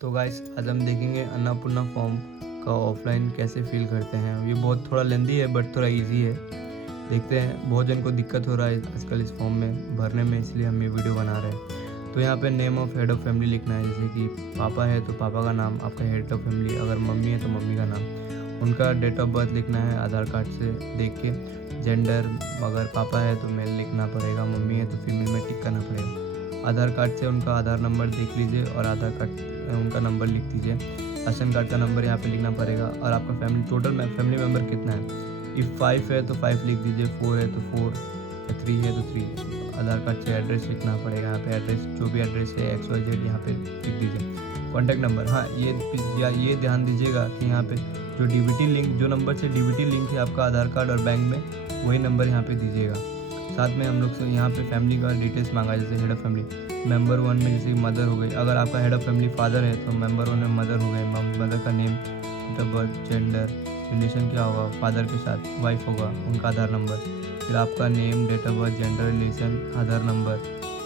तो गाइस आज हम देखेंगे अन्नपूर्णा फॉर्म का ऑफलाइन कैसे फिल करते हैं। ये बहुत थोड़ा लेंदी है बट थोड़ा इजी है। देखते हैं, बहुत जन को दिक्कत हो रहा है आजकल इस फॉर्म में भरने में, इसलिए हम ये वीडियो बना रहे हैं। तो यहाँ पे name of head of family लिखना है। जैसे कि पापा है तो पापा का नाम आपका हेड ऑफ फैमिली, अगर मम्मी है तो मम्मी का नाम, उनका डेट ऑफ बर्थ लिखना है आधार कार्ड से देख के। जेंडर, अगर पापा है तो मेल लिखना पड़ेगा, मम्मी है तो फीमेल में टिक करना पड़ेगा। आधार कार्ड से उनका आधार नंबर देख लीजिए और आधार कार्ड उनका नंबर लिख दीजिए। राशन कार्ड का नंबर यहाँ पे लिखना पड़ेगा। और आपका फैमिली टोटल फैमिली मेम्बर कितना है। इफ़ 5 है तो 5 लिख दीजिए, 4 है तो 4, 3 है तो 3। आधार कार्ड से एड्रेस लिखना पड़ेगा। यहाँ पे एड्रेस जो भी एड्रेस है XYZ यहाँ पे लिख दीजिए। कॉन्टैक्ट नंबर, हाँ ये ध्यान दीजिएगा कि यहाँ पे जो DBT लिंक, जो नंबर से DBT लिंक है आपका आधार कार्ड और बैंक में, वही नंबर यहाँ पे दीजिएगा। साथ में हम लोग से यहाँ पे फैमिली का डिटेल्स मांगा है। जैसे हेड ऑफ फैमिली मेंबर 1 में जैसे मदर हो गई, अगर आपका हेड ऑफ फैमिली फादर है तो मेंबर 1 में मदर हो गए। मदर का name, date of birth, gender, relation क्या होगा फादर के साथ, वाइफ होगा, उनका आधार नंबर, फिर आपका name, date of birth, gender, relation, Aadhaar number.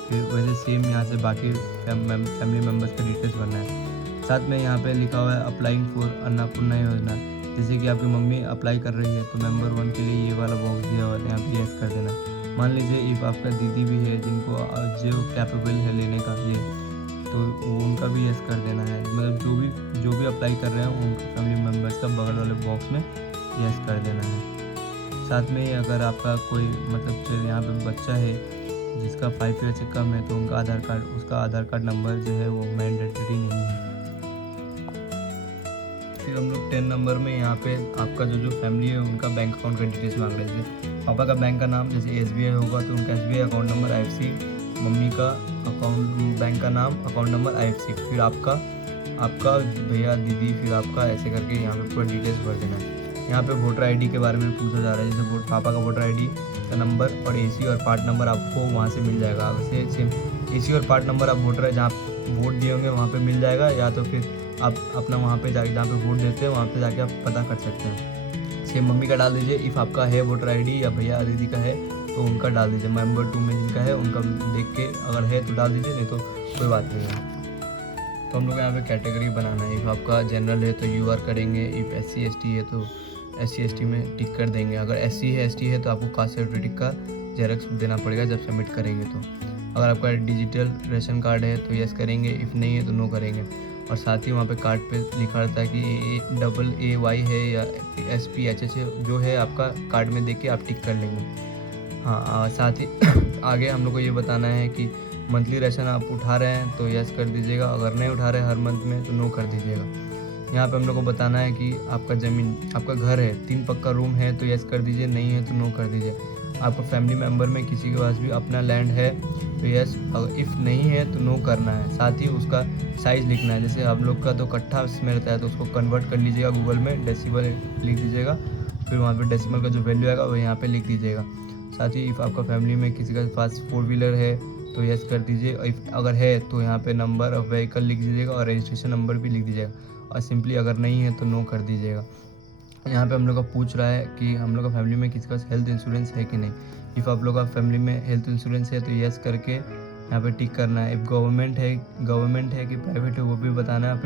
फिर वैसे सेम यहाँ से बाकी फैमिली मेम्बर्स का डिटेल्स भरना है। साथ में यहाँ पे लिखा हुआ है अप्लाइंग फॉर अन्नपूर्णा योजना। जैसे कि आपकी मम्मी अप्लाई कर रही है तो मेंबर 1 के लिए ये वाला बॉक्स दिया हुआ है, यहाँ पे यस कर देना है। मान लीजिए इफ़ आपका दीदी भी है जिनको जो कैपेबल है लेने का ये, तो उनका भी यस कर देना है। मतलब जो भी अप्लाई कर रहे हैं उनके फैमिली मेम्बर्स का बगल वाले बॉक्स में यस कर देना है। साथ में ही अगर आपका कोई मतलब यहाँ पे बच्चा है जिसका 5 ईयर से कम है तो उनका आधार कार्ड नंबर जो है वो मैंडेटरी नहीं है। फिर हम लोग 10 नंबर में यहाँ पे आपका जो फैमिली है उनका बैंक अकाउंट का डिटेल्स मांग रहे हैं। जैसे पापा का बैंक का नाम जैसे SBI होगा तो उनका SBI account number IFC, mummy का अकाउंट बैंक का नाम अकाउंट नंबर IFC, फिर आपका भैया दीदी, फिर आपका ऐसे करके यहाँ पे पूरा डिटेल्स भर देना है। यहाँ पे वोटर ID के बारे में पूछा जा रहा है। जैसे पापा का वोटर ID का नंबर और AC और पार्ट नंबर आपको वहाँ से मिल जाएगा। वैसे सेम AC और पार्ट नंबर आप वोटर जहाँ वोट दिए होंगे वहाँ पे मिल जाएगा, या तो फिर आप अपना वहाँ पे जाके जहाँ पे वोट देते हैं वहाँ पे जाके आप पता कर सकते हैं। सेम मम्मी का डाल दीजिए। इफ़ आपका है वोटर ID या भैया दीदी का है तो उनका डाल दीजिए। मेंबर 2 में जिनका है उनका देख के अगर है तो डाल दीजिए, नहीं तो कोई बात नहीं है। तो हम लोग यहाँ पे कैटेगरी बनाना है। इफ़ आपका जनरल है तो UR करेंगे, इफ़ SC ST है तो SC ST में टिक कर देंगे। अगर SC है ST है तो आपको कास्ट सर्टिफिकेट का जेरॉक्स देना पड़ेगा जब सबमिट करेंगे। तो अगर आपका डिजिटल रेशन कार्ड है तो यस करेंगे, इफ़ नहीं है तो नो करेंगे। और साथ ही वहाँ पे कार्ड पे लिखा रहता है कि AAY है या SPHH है, जो है आपका कार्ड में देख के आप टिक कर लेंगे। हाँ, साथ ही आगे हम लोग को ये बताना है कि मंथली राशन आप उठा रहे हैं तो यस कर दीजिएगा, अगर नहीं उठा रहे हर मंथ में तो नो कर दीजिएगा। यहाँ पे हम लोग को बताना है कि आपका ज़मीन, आपका घर है, 3 पक्का रूम है तो यस कर दीजिए, नहीं है तो नो कर दीजिए। आपका फैमिली मेम्बर में किसी के पास भी अपना लैंड है तो यस, इफ़ नहीं है तो नो करना है। साथ ही उसका साइज़ लिखना है। जैसे हम लोग का तो कट्ठा में रहता है तो उसको कन्वर्ट कर लीजिएगा, गूगल में डेसिमल लिख दीजिएगा, फिर वहाँ पे डेसिमल का जो वैल्यू आएगा वो यहाँ पे लिख दीजिएगा। साथ ही इफ़ आपका फैमिली में किसी के पास 4 व्हीलर है तो यस कर दीजिए, इफ़ अगर है तो यहाँ पे नंबर ऑफ व्हीकल लिख दीजिएगा और रजिस्ट्रेशन नंबर भी लिख दीजिएगा। और सिंपली अगर नहीं है तो नो कर दीजिएगा। यहाँ पे हम लोग का पूछ रहा है कि हम लोग का फैमिली में किसी का हेल्थ इंश्योरेंस है कि नहीं। इफ़ आप लोग का फैमिली में हेल्थ इंश्योरेंस है तो यस करके यहाँ पे टिक करना है। इफ़ गवर्नमेंट है कि प्राइवेट है वो भी बताना है।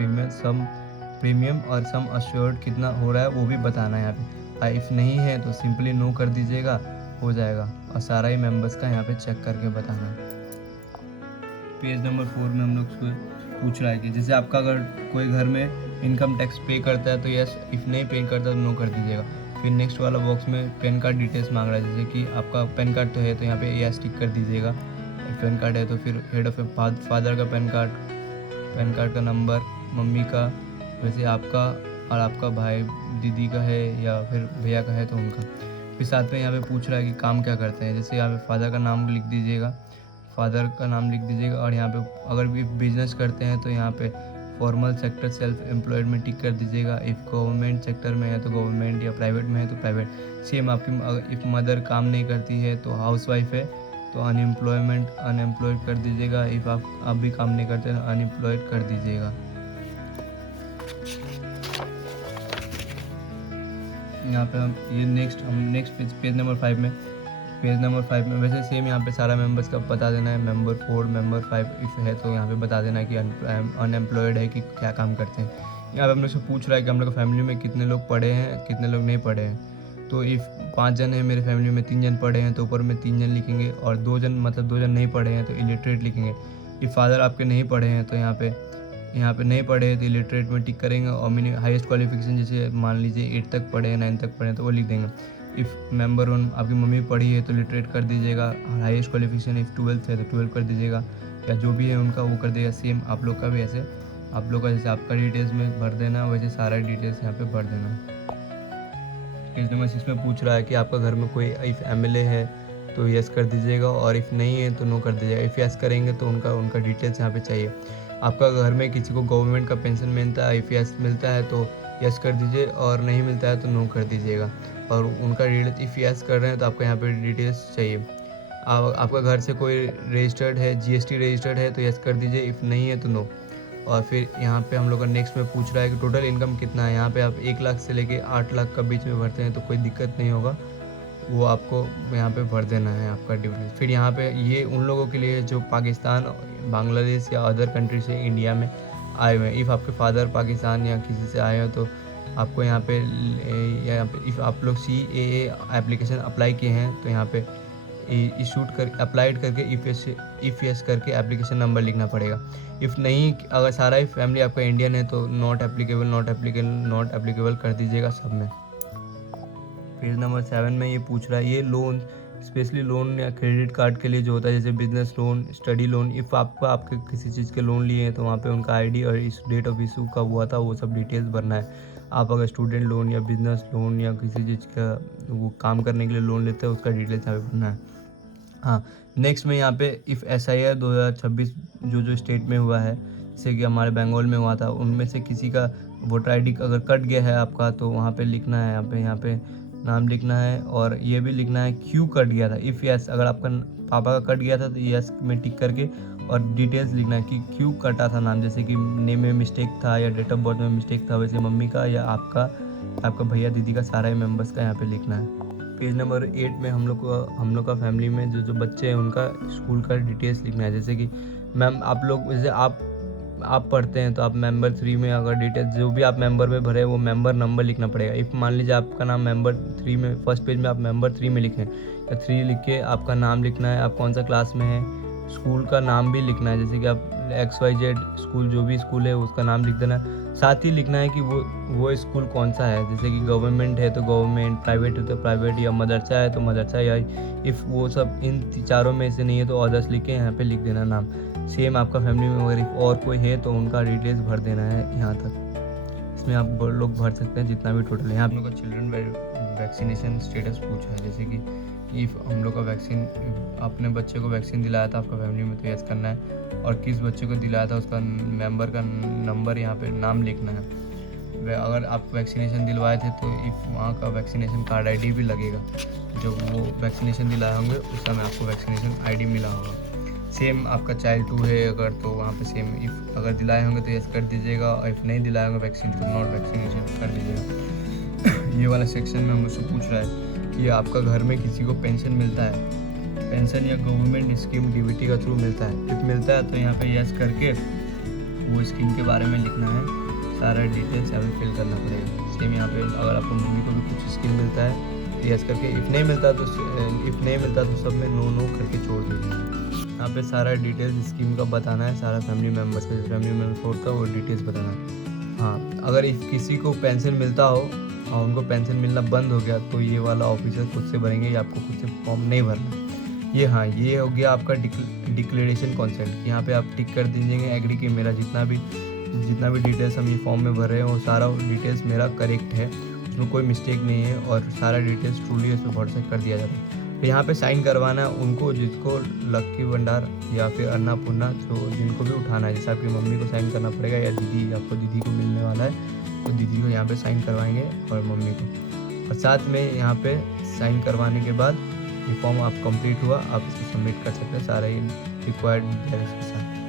प्रीमियम और सम अश्योर्ड कितना हो रहा है वो भी बताना है यहाँ पे। इफ़ नहीं है तो सिंपली नो कर दीजिएगा, हो जाएगा। और सारा ही मेम्बर्स का यहाँ पे चेक करके बताना है। पेज नंबर 4 में हम लोग पूछ रहा है कि जैसे आपका अगर कोई घर में इनकम टैक्स पे करता है तो यस, इफ़ नहीं पे करता तो नो कर दीजिएगा। फिर नेक्स्ट वाला बॉक्स में पैन कार्ड डिटेल्स मांग रहा है। जैसे कि आपका पैन कार्ड तो है तो यहाँ पे यस टिक कर दीजिएगा। पैन कार्ड है तो फिर हेड ऑफ फादर का पैन कार्ड का नंबर, मम्मी का, वैसे आपका और आपका भाई दीदी का है या फिर भैया का है तो उनका। फिर साथ में यहाँ पे पूछ रहा है कि काम क्या करते हैं। जैसे यहाँ पे फादर का नाम लिख दीजिएगा और यहाँ पे अगर भी बिजनेस करते हैं तो यहाँ पे फॉर्मल सेक्टर सेल्फ एम्प्लॉयड में टिक कर दीजिएगा। इफ़ गवर्नमेंट सेक्टर में है तो गवर्नमेंट, या प्राइवेट में है तो प्राइवेट। सेम आपकी इफ़ मदर काम नहीं करती है तो हाउसवाइफ है तो अनएम्प्लॉयड कर दीजिएगा। इफ़ आप भी काम नहीं करते तो अनएम्प्लॉयड कर दीजिएगा। यहाँ पे हम नेक्स्ट पेज नंबर 5 में पेज नंबर 5 में वैसे सेम यहाँ पे सारा मेंबर्स का बता देना है, मेंबर 4 मेंबर 5 इफ है तो यहाँ पे बता देना है कि अनएम्प्लॉयड है कि क्या काम करते हैं। यहाँ पे हम लोग से पूछ रहा है कि हम लोग फैमिली में कितने लोग पढ़े हैं, कितने लोग नहीं पढ़े हैं। तो इफ़ 5 जन हैं मेरे फैमिली में, 3 जन पढ़े हैं तो ऊपर में 3 जन लिखेंगे, और 2 जन मतलब 2 जन नहीं पढ़े हैं तो इलिटरेट लिखेंगे। इफ़ फादर आपके नहीं पढ़े हैं तो यहाँ पे नहीं पढ़े हैं तो इलिटरेट में टिक करेंगे, और मिनिमम हाईएस्ट क्वालिफिकेशन जैसे मान लीजिए 8 तक पढ़े हैं, 9 तक पढ़े हैं तो वो लिख देंगे। इफ़ मेंबर 1 आपकी मम्मी पढ़ी है तो लिटरेट कर दीजिएगा, हाईएस्ट क्वालिफिकेशन इफ़ 12th है तो 12 कर दीजिएगा, या जो भी है उनका वो कर देगा। सेम आप लोग का भी ऐसे, आप लोग का जैसे आपका डिटेल्स में भर देना वैसे सारा डिटेल्स यहाँ पे भर देना। पेज नंबर 6 में पूछ रहा है कि आपका घर में कोई इफ़ एमएलए है तो यस कर दीजिएगा, और इफ़ नहीं है तो नो कर दीजिएगा। इफ़ यस करेंगे तो उनका डिटेल्स यहाँ पे चाहिए। आपका घर में किसी को गवर्नमेंट का पेंशन मिलता है, इफ़ यस मिलता है तो यस कर दीजिए, और नहीं मिलता है तो नो कर दीजिएगा। और उनका डिटेल्स इफ़ यस कर रहे हैं तो आपको यहाँ पे डिटेल्स चाहिए। आपका घर से कोई रजिस्टर्ड है, जीएसटी रजिस्टर्ड है तो यस कर दीजिए, इफ़ नहीं है तो नो। और फिर यहाँ पे हम लोग का नेक्स्ट में पूछ रहा है कि टोटल इनकम कितना है। यहाँ पे आप 1 लाख से लेके 8 लाख का बीच में भरते हैं तो कोई दिक्कत नहीं होगा, वो आपको यहाँ पे भर देना है आपका डिटेल्स। फिर यहाँ पे ये उन लोगों के लिए जो पाकिस्तान, बांग्लादेश या अदर कंट्री से इंडिया में आए हुए हैं। इफ़ आपके फादर पाकिस्तान या किसी से आए हो तो आपको यहाँ पे इफ़ आप लोग CAA एप्लीकेशन अप्लाई किए हैं तो यहाँ पे इशूड कर अप्लाइड करके इफ़ यस करके एप्लीकेशन नंबर लिखना पड़ेगा। इफ़ नहीं, अगर सारा ही फैमिली आपका इंडियन है तो नॉट एप्लीकेबल कर दीजिएगा सब में। पेज नंबर 7 में ये पूछ रहा है, ये लोन स्पेशली लोन या क्रेडिट कार्ड के लिए जो होता है, जैसे business loan, study loan. If आपके किसी चीज़ के लोन लिए हैं तो वहाँ पे उनका ID और इस डेट ऑफ इशू कब हुआ था वो सब डिटेल्स भरना है। आप अगर स्टूडेंट लोन या बिजनेस लोन या किसी चीज़ का वो काम करने के लिए लोन लेते हैं उसका डिटेल्स यहाँ पे भरना है। हाँ, नेक्स्ट में यहाँ पे इफ़ SIR 2026 जो स्टेट में हुआ है, जैसे कि हमारे बंगाल में हुआ था, उनमें से किसी का वोटर ID अगर कट गया है आपका तो वहाँ पे लिखना है, यहाँ पे नाम लिखना है, और ये भी लिखना है क्यों कट गया था। इफ़ यस, अगर आपका पापा का कट गया था तो यस में टिक करके और डिटेल्स लिखना है कि क्यों कटा था नाम, जैसे कि नेम में मिस्टेक था या डेट ऑफ बर्थ में मिस्टेक था, वैसे मम्मी का या आपका भैया दीदी का सारा ही मेम्बर्स का यहाँ पे लिखना है। पेज नंबर 8 में हम लोग का फैमिली में जो बच्चे हैं उनका स्कूल का डिटेल्स लिखना है। जैसे कि मैम आप लोग, जैसे आप पढ़ते हैं तो आप मेंबर 3 में अगर डिटेल्स जो भी आप मेंबर में भरे वो मेंबर नंबर लिखना पड़ेगा। इफ़ मान लीजिए आपका नाम मेंबर 3 में, फर्स्ट पेज में आप मेंबर 3 में लिखें, या 3 लिख के आपका नाम लिखना है, आप कौन सा क्लास में है, स्कूल का नाम भी लिखना है, जैसे कि आप XYZ स्कूल जो भी स्कूल है उसका नाम लिख देना। साथ ही लिखना है कि वो स्कूल कौन सा है, जैसे कि गवर्नमेंट है तो गवर्नमेंट, प्राइवेट है तो प्राइवेट, या मदरसा है तो मदरसा, या इफ़ वो सब इन चारों में से नहीं है तो अदर्स लिख के यहाँ पे लिख देना नाम। सेम आपका फैमिली में अगर और कोई है तो उनका डिटेल्स भर देना है यहाँ तक। इसमें आप लोग भर सकते हैं जितना भी टोटल है। यहाँ आप लोग का चिल्ड्रन वैक्सीनेशन स्टेटस पूछा है, जैसे कि इफ़ हम लोग का वैक्सीन, अपने बच्चे को वैक्सीन दिलाया था आपका फैमिली में तो यस करना है, और किस बच्चे को दिलाया था उसका मेंबर का नंबर यहाँ पे नाम लिखना है। अगर आप वैक्सीनेशन दिलवाए थे तो इफ़ वहाँ का वैक्सीनेशन कार्ड ID भी लगेगा, जब वो वैक्सीनेशन दिलाए होंगे उस समय आपको वैक्सीनेशन ID मिला होगा। सेम आपका चाइल्ड 2 है अगर तो वहाँ पे सेम इफ़ अगर दिलाए होंगे तो यस कर दीजिएगा, और इफ़ नहीं दिलाए होंगे वैक्सीन तो नॉट वैक्सीनेशन कर दीजिएगा। ये वाला सेक्शन में हम मुझसे पूछ रहा है कि आपका घर में किसी को पेंशन मिलता है, पेंशन या गवर्नमेंट स्कीम DBT का थ्रू मिलता है। इफ़ मिलता है तो यहाँ पे यस करके वो स्कीम के बारे में लिखना है, सारा डिटेल्स यहाँ पे फिल करना पड़ेगा। सेम यहाँ पे अगर आपको मम्मी को भी कुछ स्कीम मिलता है तो यस करके, इफ़ नहीं मिलता तो सब में नो करके छोड़ दीजिए। यहाँ पे सारा डिटेल्स स्कीम का बताना है, सारा फैमिली मेम्बर्स का, फैमिली मेम्बर का वो डिटेल्स बताना है। हाँ, अगर इफ़ किसी को पेंशन मिलता हो और उनको पेंशन मिलना बंद हो गया तो ये वाला ऑफिसर खुद से भरेंगे, या आपको खुद से फॉर्म नहीं भरना। ये हाँ, ये हो गया आपका डिक्लेरेशन कॉन्सेंट। यहाँ पे आप टिक कर दीजिएगा एग्री कि मेरा जितना भी डिटेल्स हम ये फॉर्म में भर रहे हैं वो सारा डिटेल्स मेरा करेक्ट है, उसमें कोई मिस्टेक नहीं है, और सारा डिटेल्स ट्रूली उसमें व्हाट्सएप कर दिया जाता है। तो यहाँ पे साइन करवाना है उनको जिसको लक्की भंडार या फिर अन्नपूर्णा जो जिनको भी उठाना है, जैसे आपकी मम्मी को साइन करना पड़ेगा, या आपको दीदी को मिलने वाला है तो दीदी को यहाँ पे साइन करवाएंगे और मम्मी को। और साथ में यहाँ पे साइन करवाने के बाद ये फॉर्म आप कंप्लीट हुआ, आप इसको सबमिट कर सकते हैं सारा ही रिक्वायर्ड डिटेल्स के साथ।